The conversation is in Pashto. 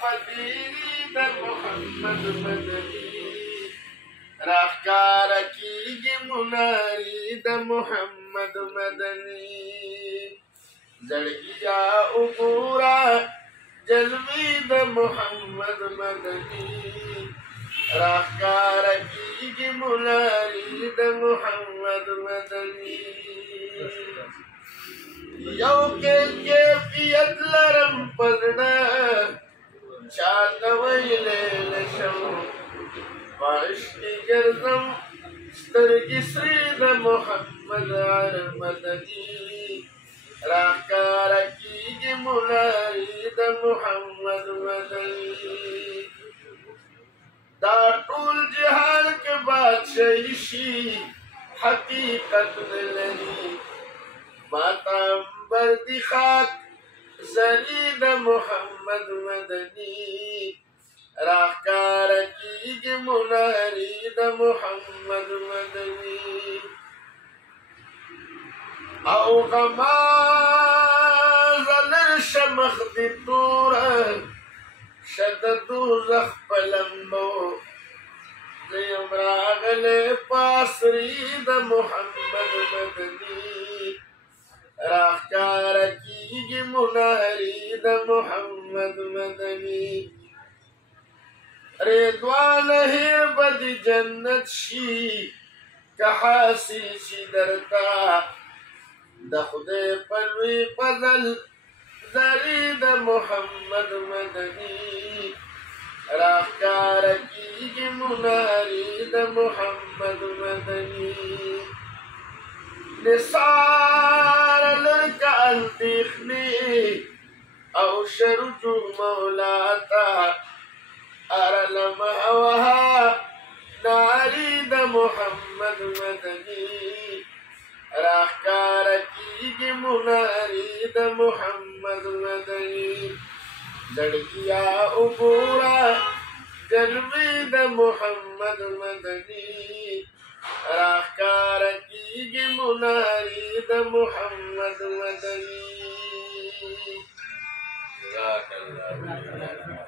پدیری د محمد مدنی راخکار کیږي مناری د محمد مدنی زړګیا وګورا جلوی د محمد مدنی راخکار کیږي مناری د محمد مدنی یو کیفیت لرم پزړه چاته ویلې نشم واشتي ګرځم سترګې سرې د محمد مدني راښکاره کېږي مناري د محمد مدني دا ټول جهان کې بادشاهي شي حقیقت نه لري ماته امبر دي خاک زري د محمد مدني راخکاره کیږي مناري د محمد مدني او غمازه لرشه مخ دې توره شه د دوزخ په لمبو زه یم راغلی په عصري د محمد مدني راخکاره کیږي مناري د محمد مدني رضوان هیبت جنت شي که حاصل شي درته د خدای په لوی فضل زري د محمد مدني راخکاره کیږي مناري د محمد مدني نثار لرکه اندېښنې او شرجو مولا ته ارلمه وها ناري د محمد مدني راخکاره کیږي مناري د محمد مدني زړګیا وګوره جلوې د محمد مدني راخکاره کیږي مناري د محمد مدني جزاک الله